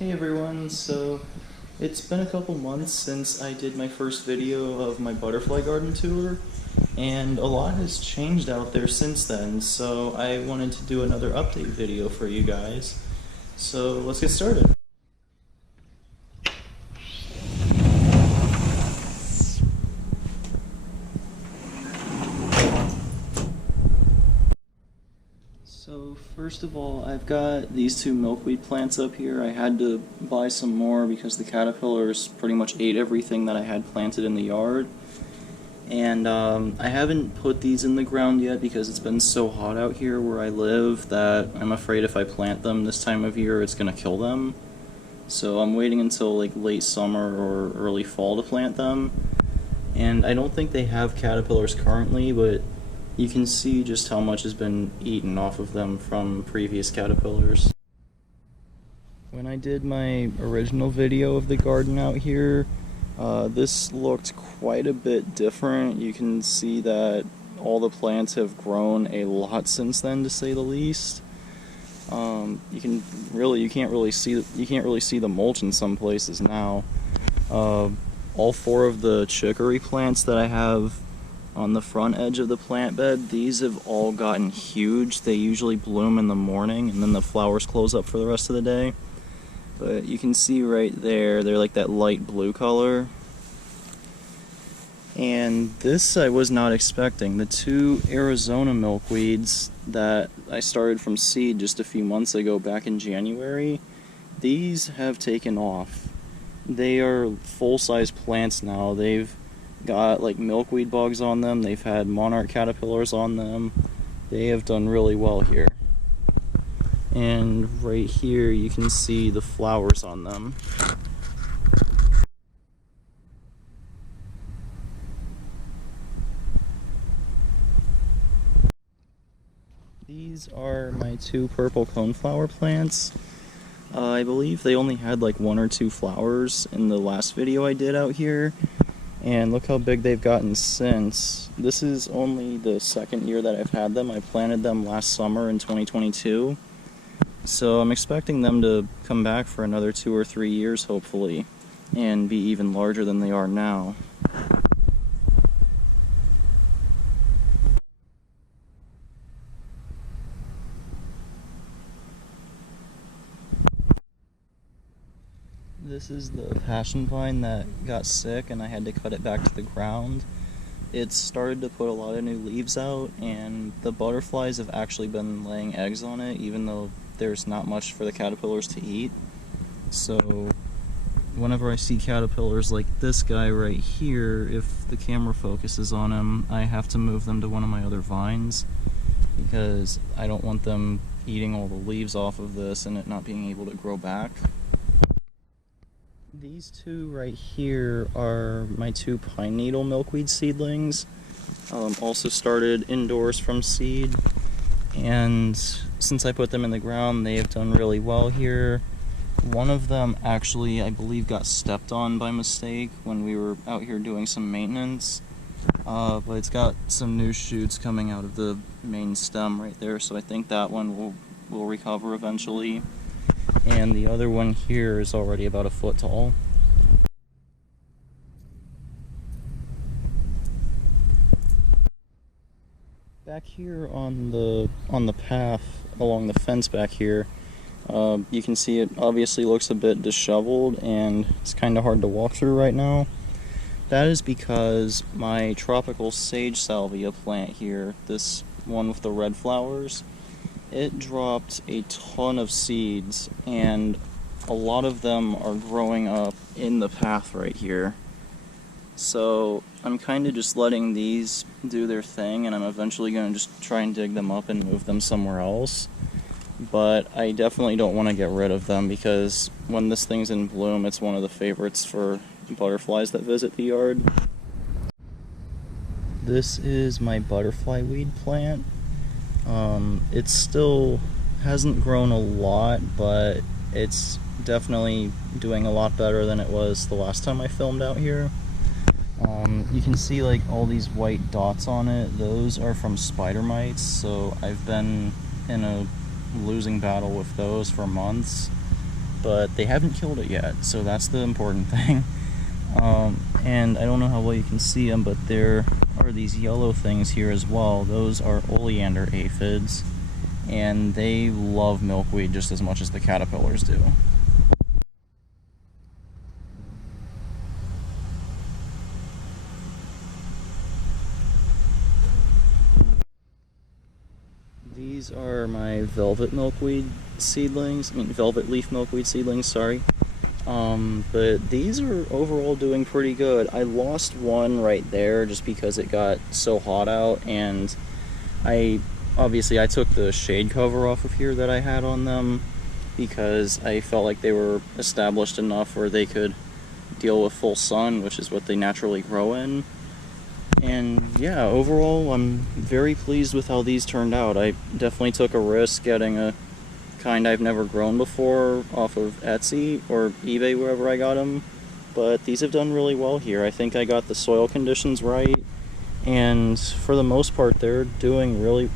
Hey everyone, so it's been a couple months since I did my first video of my butterfly garden tour, and a lot has changed out there since then, so I wanted to do another update video for you guys. So let's get started. So first of all, I've got these two milkweed plants up here. I had to buy some more because the caterpillars pretty much ate everything that I had planted in the yard. And I haven't put these in the ground yet because it's been so hot out here where I live that I'm afraid if I plant them this time of year it's gonna kill them. So I'm waiting until like late summer or early fall to plant them. And I don't think they have caterpillars currently, but you can see just how much has been eaten off of them from previous caterpillars. When I did my original video of the garden out here, this looked quite a bit different. You can see that all the plants have grown a lot since then, to say the least. You can't really see the mulch in some places now. All four of the chicory plants that I have on the front edge of the plant bed, these have all gotten huge. They usually bloom in the morning and then the flowers close up for the rest of the day. But you can see right there, they're like that light blue color. And this I was not expecting. The two Arizona milkweeds that I started from seed just a few months ago back in January, these have taken off. They are full-size plants now. They've got like milkweed bugs on them, they've had monarch caterpillars on them. They have done really well here. And right here you can see the flowers on them. These are my two purple coneflower plants. I believe they only had like one or two flowers in the last video I did out here. And look how big they've gotten since. This is only the second year that I've had them. I planted them last summer in 2022. So I'm expecting them to come back for another 2 or 3 years, hopefully, and be even larger than they are now. This is the passion vine that got sick and I had to cut it back to the ground. It's started to put a lot of new leaves out, and the butterflies have actually been laying eggs on it, even though there's not much for the caterpillars to eat. So whenever I see caterpillars like this guy right here, if the camera focuses on him, I have to move them to one of my other vines because I don't want them eating all the leaves off of this and it not being able to grow back. These two right here are my two pine needle milkweed seedlings. Also started indoors from seed, and since I put them in the ground, they have done really well here. One of them actually, I believe, got stepped on by mistake when we were out here doing some maintenance, but it's got some new shoots coming out of the main stem right there, so I think that one will recover eventually. And the other one here is already about a foot tall. Back here on the path along the fence back here, you can see it obviously looks a bit disheveled and it's kind of hard to walk through right now. That is because my tropical sage salvia plant here, this one with the red flowers, it dropped a ton of seeds, and a lot of them are growing up in the path right here. So I'm kind of just letting these do their thing, and I'm eventually going to just try and dig them up and move them somewhere else. But I definitely don't want to get rid of them because when this thing's in bloom, it's one of the favorites for butterflies that visit the yard. This is my butterfly weed plant. It still hasn't grown a lot, but it's definitely doing a lot better than it was the last time I filmed out here. You can see like all these white dots on it. Those are from spider mites, so I've been in a losing battle with those for months. but they haven't killed it yet, so that's the important thing. And I don't know how well you can see them, but there are these yellow things here as well. Those are oleander aphids, and they love milkweed just as much as the caterpillars do. These are my velvet milkweed seedlings, velvet leaf milkweed seedlings, sorry. But these are overall doing pretty good. I lost one right there just because it got so hot out, and I took the shade cover off of here that I had on them because I felt like they were established enough where they could deal with full sun, which is what they naturally grow in. And yeah, overall I'm very pleased with how these turned out. I definitely took a risk getting a kind I've never grown before off of Etsy or eBay, wherever I got them, but these have done really well here. I think I got the soil conditions right, and for the most part they're doing really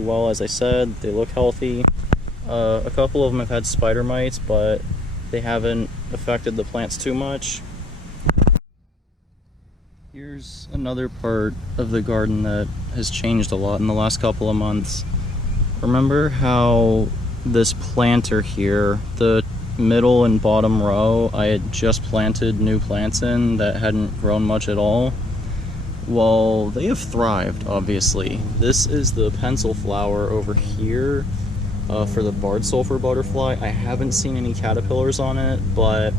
well. As I said, they look healthy. A couple of them have had spider mites, but they haven't affected the plants too much. Here's another part of the garden that has changed a lot in the last couple of months. Remember how this planter here, the middle and bottom row, I had just planted new plants in that hadn't grown much at all? Well, they have thrived, obviously. This is the pencil flower over here for the barred sulfur butterfly. I haven't seen any caterpillars on it, but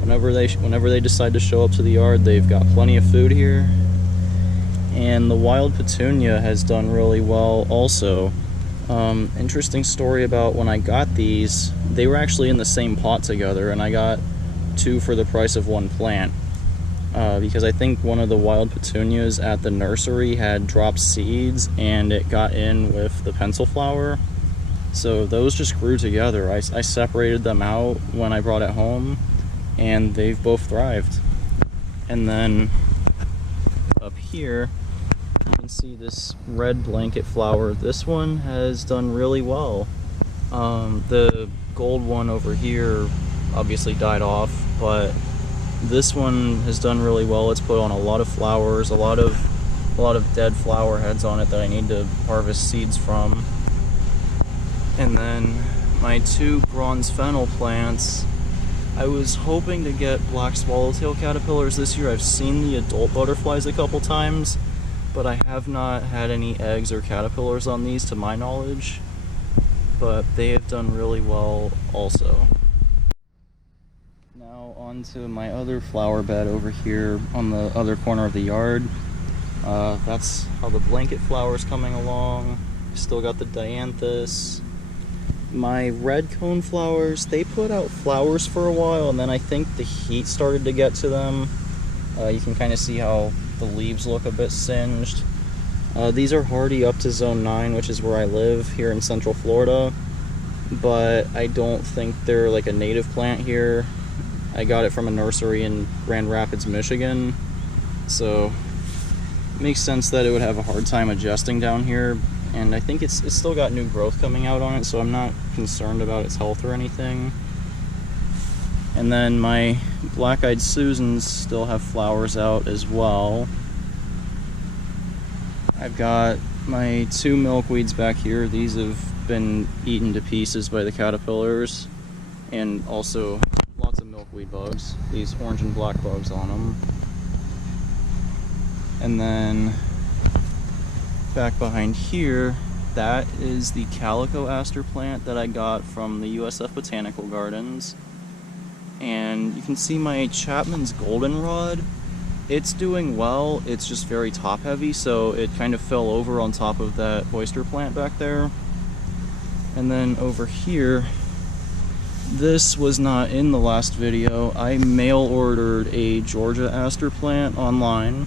whenever they decide to show up to the yard, they've got plenty of food here. And the wild petunia has done really well also. Interesting story about when I got these, they were actually in the same pot together, and I got two for the price of one plant. Because I think one of the wild petunias at the nursery had dropped seeds and it got in with the pencil flower. So those just grew together. I separated them out when I brought it home, and they've both thrived. And then up here, you can see this red blanket flower. This one has done really well. The gold one over here obviously died off, but this one has done really well. It's put on a lot of flowers, a lot of dead flower heads on it that I need to harvest seeds from. And then my two bronze fennel plants, I was hoping to get black swallowtail caterpillars this year. I've seen the adult butterflies a couple times, but I have not had any eggs or caterpillars on these to my knowledge. But they have done really well also. Now on to my other flower bed over here on the other corner of the yard. That's how the blanket flower's coming along. Still got the dianthus. My red cone flowers, they put out flowers for a while, and then I think the heat started to get to them. You can kind of see how the leaves look a bit singed. These are hardy up to zone 9, which is where I live here in Central Florida, but I don't think they're like a native plant here. I got it from a nursery in Grand Rapids, Michigan, so it makes sense that it would have a hard time adjusting down here. And I think it's still got new growth coming out on it, so I'm not concerned about its health or anything. And then my black-eyed Susans still have flowers out as well. I've got my two milkweeds back here. These have been eaten to pieces by the caterpillars, and also lots of milkweed bugs, these orange and black bugs on them. And then back behind here, that is the calico aster plant that I got from the USF Botanical Gardens. And you can see my Chapman's goldenrod. It's doing well, it's just very top heavy, so it kind of fell over on top of that oyster plant back there. And then over here, this was not in the last video. I mail ordered a Georgia aster plant online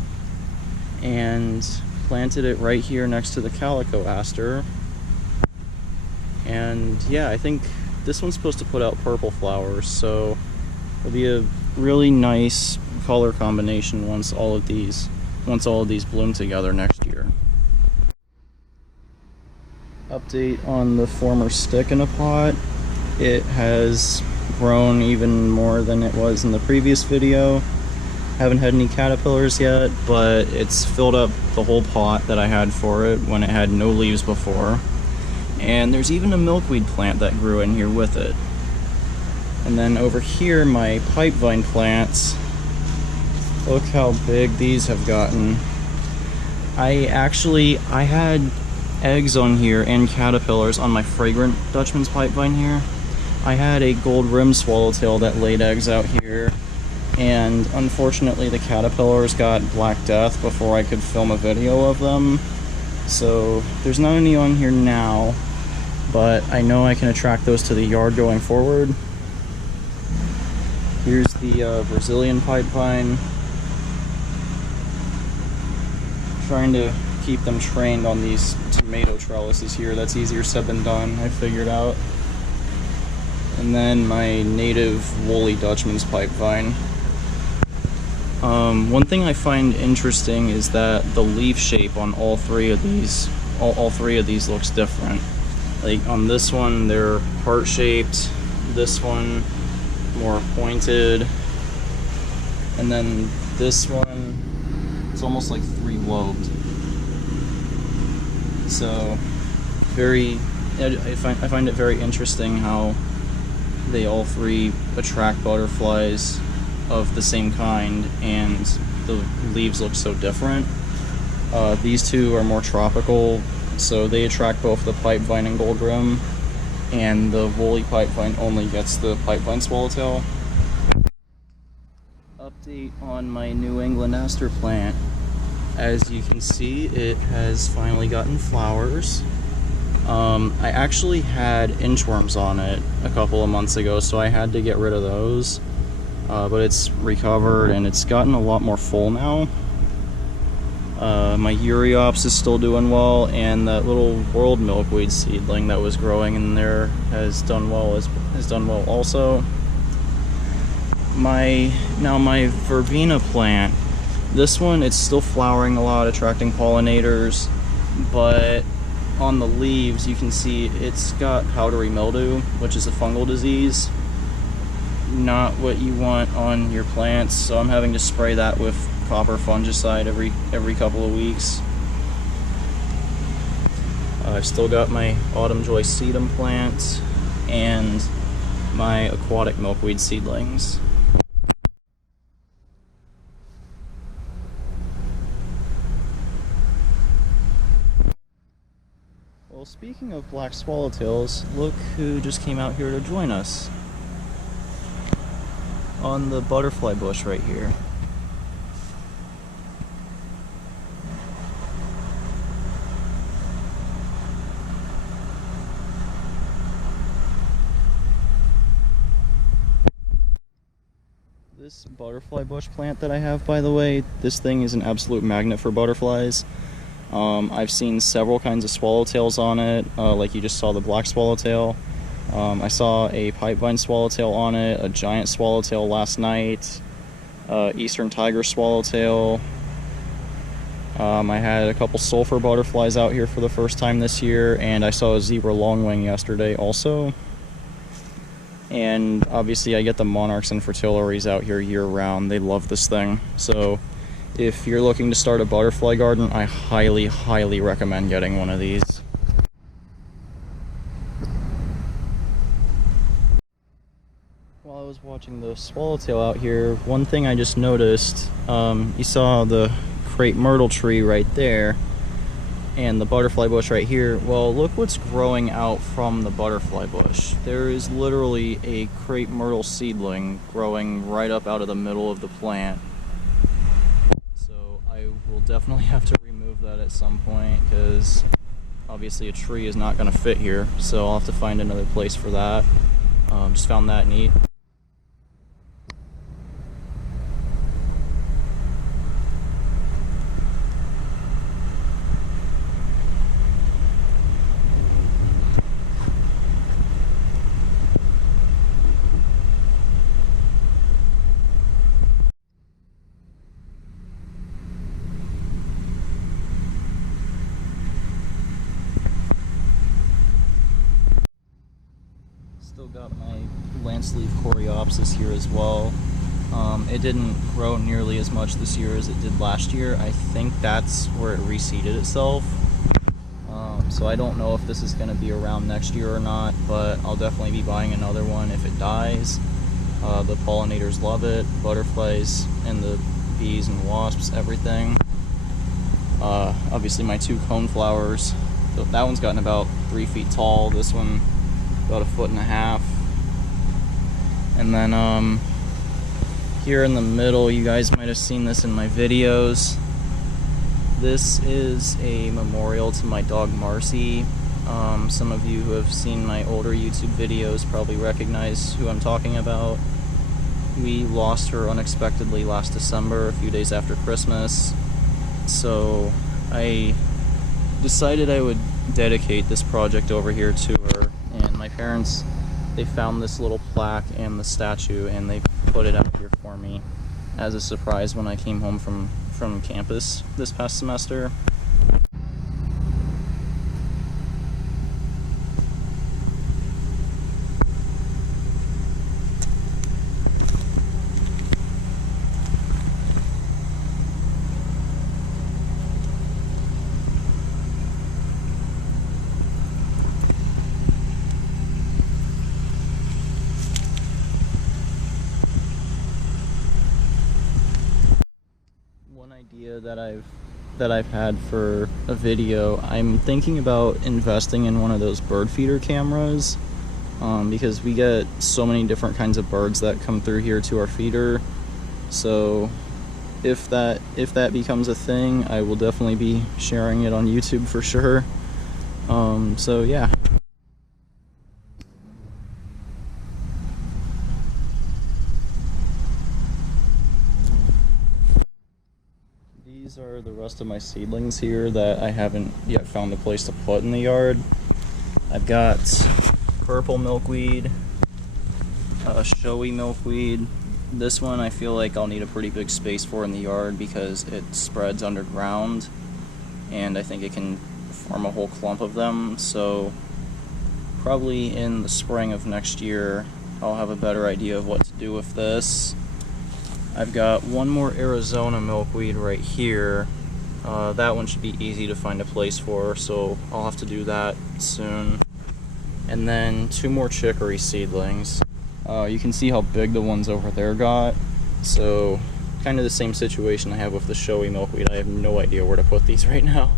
and planted it right here next to the calico aster. And yeah, I think this one's supposed to put out purple flowers, so it'll be a really nice color combination once all of these bloom together next year. Update on the former stick in a pot. It has grown even more than it was in the previous video. Haven't had any caterpillars yet, but it's filled up the whole pot that I had for it when it had no leaves before. And there's even a milkweed plant that grew in here with it. And then over here, my pipevine plants. Look how big these have gotten. I had eggs on here and caterpillars on my fragrant Dutchman's pipevine here. I had a gold rim swallowtail that laid eggs out here, and unfortunately the caterpillars got Black Death before I could film a video of them. So there's not any on here now, but I know I can attract those to the yard going forward. Here's the Brazilian pipevine. Trying to keep them trained on these tomato trellises here. That's easier said than done, I figured out. And then my native woolly Dutchman's pipevine. One thing I find interesting is that the leaf shape on all three of these looks different. Like on this one, they're heart-shaped. This one, more pointed. And then this one, it's almost like three-lobed. So, I find it very interesting how they all three attract butterflies of the same kind, and the leaves look so different. These two are more tropical, so they attract both the pipevine and gold rim, and the woolly pipevine only gets the pipevine swallowtail. Update on my New England aster plant. As you can see, it has finally gotten flowers. I actually had inchworms on it a couple of months ago, so I had to get rid of those. But it's recovered and it's gotten a lot more full now. My Euryops is still doing well, and that little world milkweed seedling that was growing in there has done well also. My verbena plant, this one, it's still flowering a lot, attracting pollinators, but on the leaves you can see it's got powdery mildew, which is a fungal disease. Not what you want on your plants, so I'm having to spray that with copper fungicide every couple of weeks. I've still got my Autumn Joy sedum plant and my aquatic milkweed seedlings. Well, speaking of black swallowtails, look who just came out here to join us on the butterfly bush right here. This butterfly bush plant that I have, by the way, this thing is an absolute magnet for butterflies. I've seen several kinds of swallowtails on it, like you just saw the black swallowtail. I saw a pipevine swallowtail on it, a giant swallowtail last night, eastern tiger swallowtail. I had a couple sulfur butterflies out here for the first time this year, and I saw a zebra longwing yesterday also. And obviously I get the monarchs and fritillaries out here year-round. They love this thing. So if you're looking to start a butterfly garden, I highly, highly recommend getting one of these. While I was watching the swallowtail out here, one thing I just noticed, you saw the crepe myrtle tree right there and the butterfly bush right here. Well, look what's growing out from the butterfly bush. There is literally a crepe myrtle seedling growing right up out of the middle of the plant. So I will definitely have to remove that at some point, because obviously a tree is not going to fit here, so I'll have to find another place for that. Just found that neat. Still got my giant sleeve coreopsis here as well. It didn't grow nearly as much this year as it did last year. I think that's where it reseeded itself. So I don't know if this is going to be around next year or not, but I'll definitely be buying another one if it dies. The pollinators love it, butterflies and the bees and wasps, everything. Obviously my 2 coneflowers, that one's gotten about 3 feet tall, this one about 1.5 feet. And then here in the middle, you guys might have seen this in my videos. This is a memorial to my dog Marcy. Some of you who have seen my older YouTube videos probably recognize who I'm talking about. We lost her unexpectedly last December, a few days after Christmas. So I decided I would dedicate this project over here to her. And my parents, they found this little plaque and the statue, and they put it out here for me as a surprise when I came home from campus this past semester. One idea that I've had for a video, I'm thinking about investing in one of those bird feeder cameras, because we get so many different kinds of birds that come through here to our feeder. So if that becomes a thing, I will definitely be sharing it on YouTube for sure. So yeah. These are the rest of my seedlings here that I haven't yet found a place to put in the yard. I've got purple milkweed, showy milkweed. This one I feel like I'll need a pretty big space for in the yard because it spreads underground, and I think it can form a whole clump of them. So probably in the spring of next year I'll have a better idea of what to do with this. I've got one more Arizona milkweed right here. That one should be easy to find a place for, so I'll have to do that soon. And then 2 more chicory seedlings. You can see how big the ones over there got. So kind of the same situation I have with the showy milkweed. I have no idea where to put these right now.